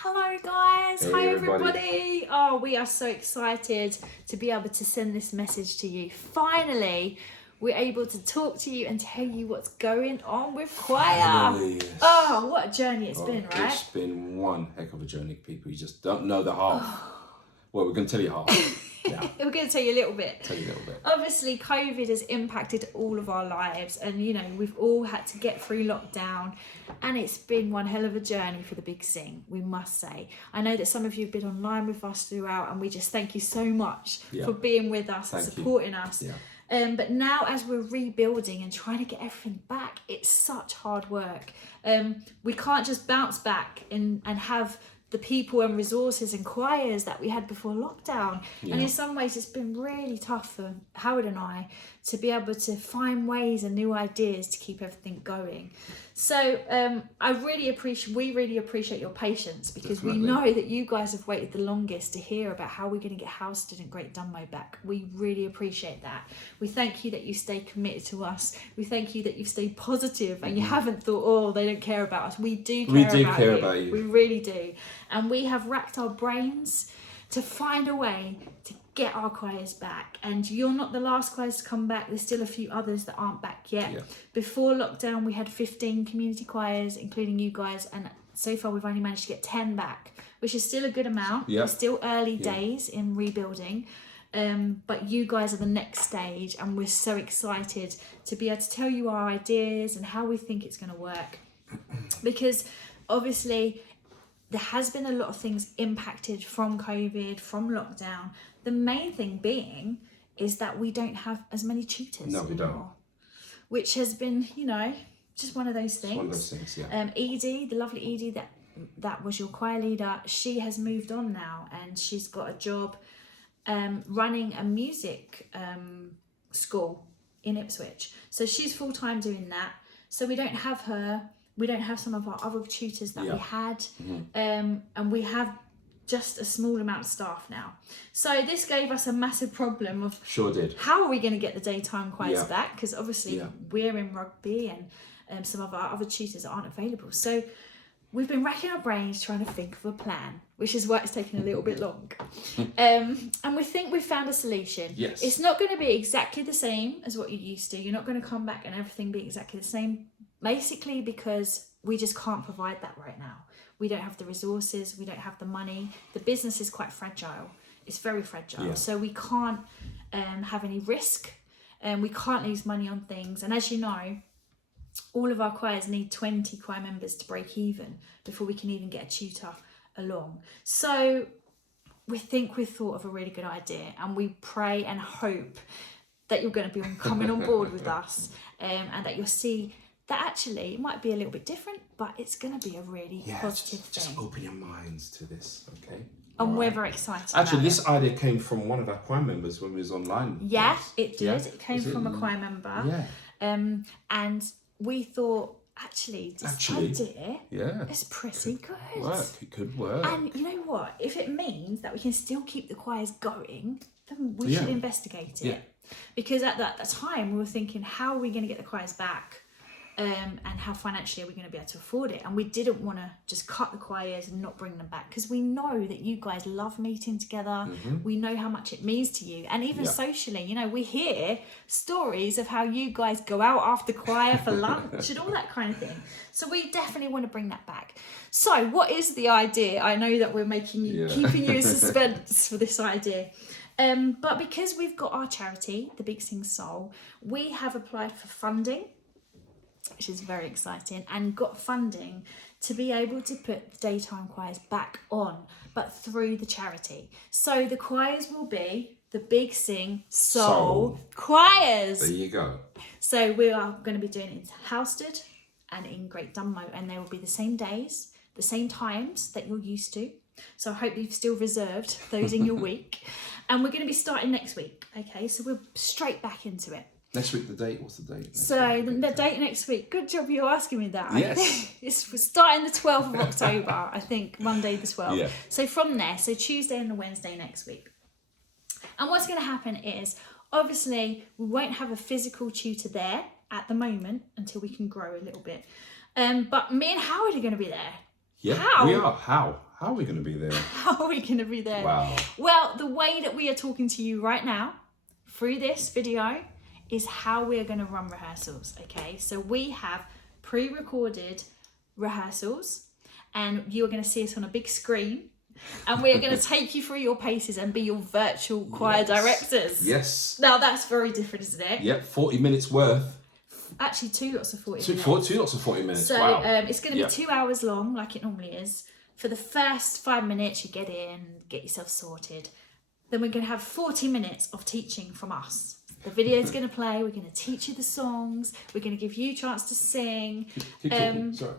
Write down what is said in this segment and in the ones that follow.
Hello guys, Hey, hi everybody. everybody. Oh, we are so excited to be able to send this message to you. Finally, we're able to talk to you and tell you what's going on with choir. Finally, yes. Oh, what a journey it's been, right? It's been one heck of a journey, people. You just don't know the half. Well, we're going to tell you half. Yeah. We're going to tell you a little bit. Tell you a little bit. Obviously, COVID has impacted all of our lives, and you know, we've all had to get through lockdown, and it's been one hell of a journey for the Big Sing, we must say. I know that some of you have been online with us throughout, and we just thank you so much for being with us and supporting us. Yeah. But now, as we're rebuilding and trying to get everything back, it's such hard work. We can't just bounce back and have the people and resources and choirs that we had before lockdown. Yeah. And in some ways it's been really tough for Howard and I to be able to find ways and new ideas to keep everything going. So we really appreciate your patience, because we know that you guys have waited the longest to hear about how we're going to get Halstead and Great Dunmow back. We really appreciate that. We thank you that you stay committed to us. We thank you that you've stayed positive and you haven't thought, oh, they don't care about us. We do care about you. We really do. And we have racked our brains to find a way to get our choirs back. And you're not the last choirs to come back. There's still a few others that aren't back yet. Yeah. Before lockdown, we had 15 community choirs, including you guys. And so far, we've only managed to get 10 back, which is still a good amount. Yeah. We're still early days in rebuilding. But you guys are the next stage. And we're so excited to be able to tell you our ideas and how we think it's going to work. Because obviously, there has been a lot of things impacted from COVID, from lockdown. The main thing being is that we don't have as many tutors anymore, don't. Which has been, you know, just one of those things. One of those things, yeah. Edie, the lovely Edie that was your choir leader, she has moved on now, and she's got a job running a music school in Ipswich. So she's full-time doing that. So we don't have her. We don't have some of our other tutors that we had, and we have just a small amount of staff now. So this gave us a massive problem of how are we going to get the daytime choirs back? Because obviously we're in rugby and some of our other tutors aren't available. So we've been racking our brains trying to think of a plan, which is why it's taken a little bit long. And we think we've found a solution. Yes. It's not going to be exactly the same as what you're used to. You're not going to come back and everything be exactly the same. Basically because we just can't provide that right now. We don't have the resources, we don't have the money. The business is quite fragile. It's very fragile. Yeah. So we can't have any risk, and we can't lose money on things. And as you know, all of our choirs need 20 choir members to break even before we can even get a tutor along. So we think we've thought of a really good idea, and we pray and hope that you're going to be coming on board with us, and that you'll see that actually it might be a little bit different, but it's going to be a really positive thing. Just open your minds to this, okay? And we're very excited. Actually, this idea came from one of our choir members when we was online. Yeah, it did. Yeah. It came from a choir member. Yeah. And we thought, actually, this idea is pretty good. It could work. And you know what? If it means that we can still keep the choirs going, then we should investigate it. Yeah. Because at that time, we were thinking, how are we going to get the choirs back? And how financially are we going to be able to afford it? And we didn't want to just cut the choirs and not bring them back, because we know that you guys love meeting together. We know how much it means to you, and even socially, you know, we hear stories of how you guys go out after choir for lunch and all that kind of thing. So we definitely want to bring that back. So what is the idea? I know that we're making you keeping you in suspense for this idea. But because we've got our charity, the Big Sing Soul, we have applied for funding, which is very exciting, and got funding to be able to put the daytime choirs back on, but through the charity. So the choirs will be the Big Sing Soul choirs. There you go. So we are going to be doing it in Halstead and in Great Dunmow, and they will be the same days, the same times that you're used to. So I hope you've still reserved those in your week. And we're going to be starting next week. Okay, so we're straight back into it. Next week, the date? What's the date? The date next week. Good job you're asking me that. Yes. I think we're starting the 12th of October, I think, Monday the 12th. Yeah. So from there, so Tuesday and the Wednesday next week. And what's going to happen is, obviously, we won't have a physical tutor there at the moment until we can grow a little bit. But me and Howard are going to be there. Yeah, How? we are. How? How are we going to be there? How are we going to be there? Wow. Well, the way that we are talking to you right now through this video is how we're going to run rehearsals, okay? So we have pre-recorded rehearsals and you're going to see us on a big screen and we're going to take you through your paces and be your virtual choir directors. Yes. Now that's very different, isn't it? Yep, 40 minutes worth. Actually, 2 lots of 40 Two minutes. lots of 40 minutes. So Wow. it's going to be 2 hours long, like it normally is. For the first 5 minutes, you get in, get yourself sorted. Then we're going to have 40 minutes of teaching from us. The video is going to play. We're going to teach you the songs. We're going to give you a chance to sing. Keep talking. Sorry.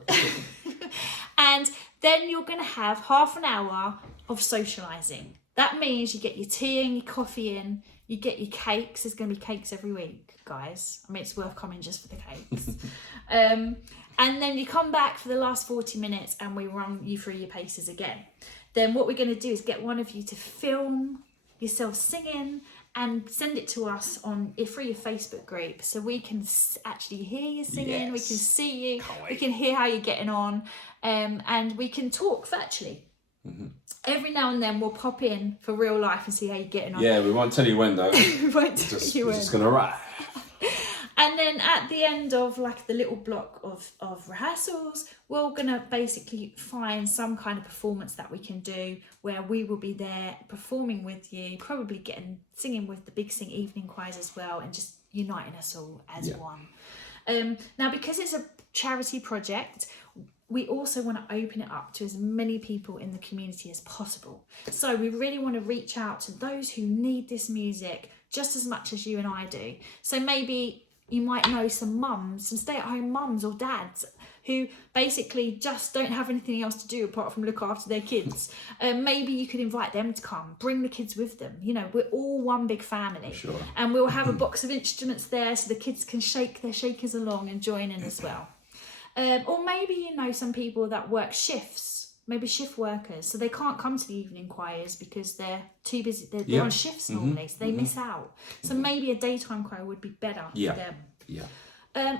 And then you're going to have half an hour of socialising. That means you get your tea and your coffee in. You get your cakes. There's going to be cakes every week, guys. I mean, it's worth coming just for the cakes. And then you come back for the last 40 minutes and we run you through your paces again. Then what we're going to do is get one of you to film yourself singing and send it to us through your Facebook group so we can actually hear you singing, we can see you, we can hear how you're getting on, and we can talk virtually. Mm-hmm. Every now and then we'll pop in for real life and see how you're getting on. Yeah, we won't tell you when though. We won't tell you when. We're just going to arrive. And then at the end of like the little block of rehearsals, we're going to basically find some kind of performance that we can do where we will be there performing with you, probably singing with the Big Sing evening choirs as well and just uniting us all as one. Now, because it's a charity project, we also want to open it up to as many people in the community as possible. So we really want to reach out to those who need this music just as much as you and I do. So maybe you might know some mums, some stay-at-home mums or dads who basically just don't have anything else to do apart from look after their kids. Maybe you could invite them to come, bring the kids with them. You know, we're all one big family. Sure. And we'll have a box of instruments there so the kids can shake their shakers along and join in as well. Or maybe you know some people that work shifts, maybe shift workers, so they can't come to the evening choirs because they're too busy. They're on shifts normally, so they miss out. So maybe a daytime choir would be better for them. Yeah.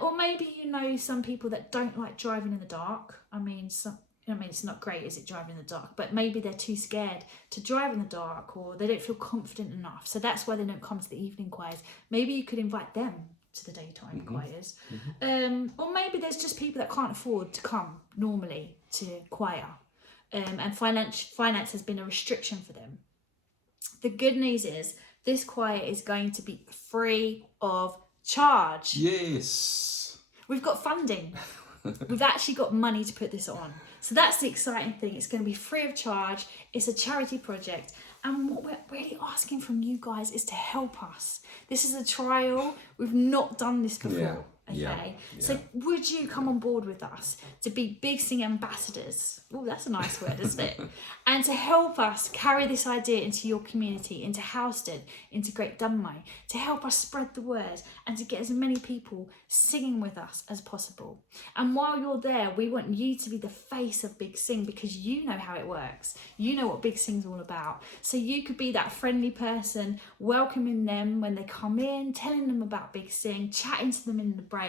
Or maybe you know some people that don't like driving in the dark. I mean, it's not great, is it, driving in the dark? But maybe they're too scared to drive in the dark, or they don't feel confident enough. So that's why they don't come to the evening choirs. Maybe you could invite them to the daytime choirs. Or maybe there's just people that can't afford to come normally to choir. And finance has been a restriction for them. The good news is this choir is going to be free of charge. Yes. We've got funding. We've actually got money to put this on. So that's the exciting thing. It's going to be free of charge. It's a charity project. And what we're really asking from you guys is to help us. This is a trial. We've not done this before. Okay, so would you come on board with us to be Big Sing ambassadors? Oh, that's a nice word, isn't it? And to help us carry this idea into your community, into Halstead, into Great Dunmow, to help us spread the word and to get as many people singing with us as possible. And while you're there, we want you to be the face of Big Sing because you know how it works. You know what Big Sing's all about. So you could be that friendly person, welcoming them when they come in, telling them about Big Sing, chatting to them in the break,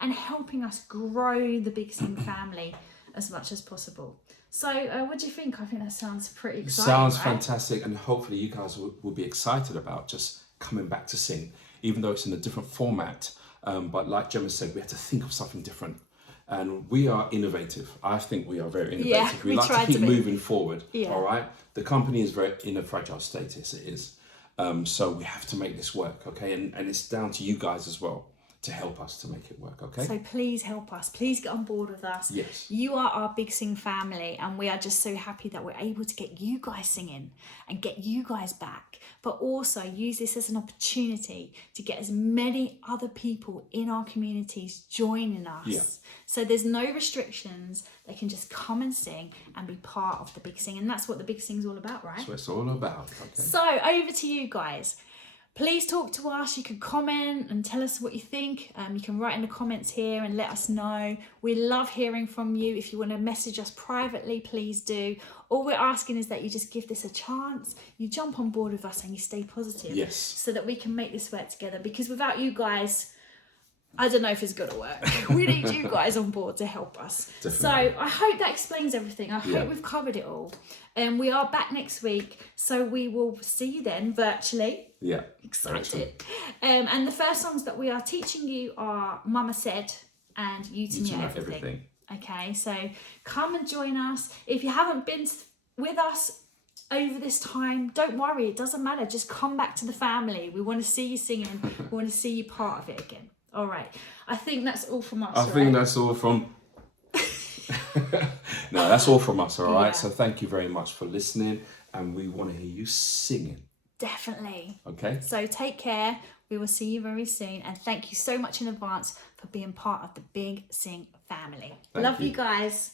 and helping us grow the Big Sing family as much as possible. So what do you think? I think that sounds pretty exciting. Sounds fantastic, and hopefully you guys will be excited about just coming back to sing, even though it's in a different format. But like Gemma said, we had to think of something different. And we are innovative. I think we are very innovative. Yeah, we like to keep moving forward. Yeah. All right. The company is very in a fragile status. It is. So we have to make this work. Okay. And it's down to you guys as well to help us to make it work, okay? So please help us. Please get on board with us. Yes. You are our Big Sing family, and we are just so happy that we're able to get you guys singing and get you guys back, but also use this as an opportunity to get as many other people in our communities joining us. Yeah. So there's no restrictions. They can just come and sing and be part of the Big Sing, and that's what the Big Sing's all about, right? That's what it's all about, okay? So over to you guys. Please talk to us. You can comment and tell us what you think. You can write in the comments here and let us know. We love hearing from you. If you want to message us privately, please do. All we're asking is that you just give this a chance. You jump on board with us and you stay positive. Yes. So that we can make this work together. Because without you guys, I don't know if it's going to work. We need you guys on board to help us. Definitely. So I hope that explains everything. I Yeah. hope we've covered it all. And we are back next week. So we will see you then virtually. Yeah. Excited. And the first songs that we are teaching you are Mama Said and You to Know Everything. Okay, so come and join us. If you haven't been with us over this time, don't worry, it doesn't matter. Just come back to the family. We want to see you singing. We want to see you part of it again. All right. I think that's all from us. I think that's all from... No, that's all from us, all right? Yeah. So thank you very much for listening, and we want to hear you singing. Definitely. Okay? So take care. We will see you very soon. And thank you so much in advance for being part of the Big Sing family. Thank Love you. you guys.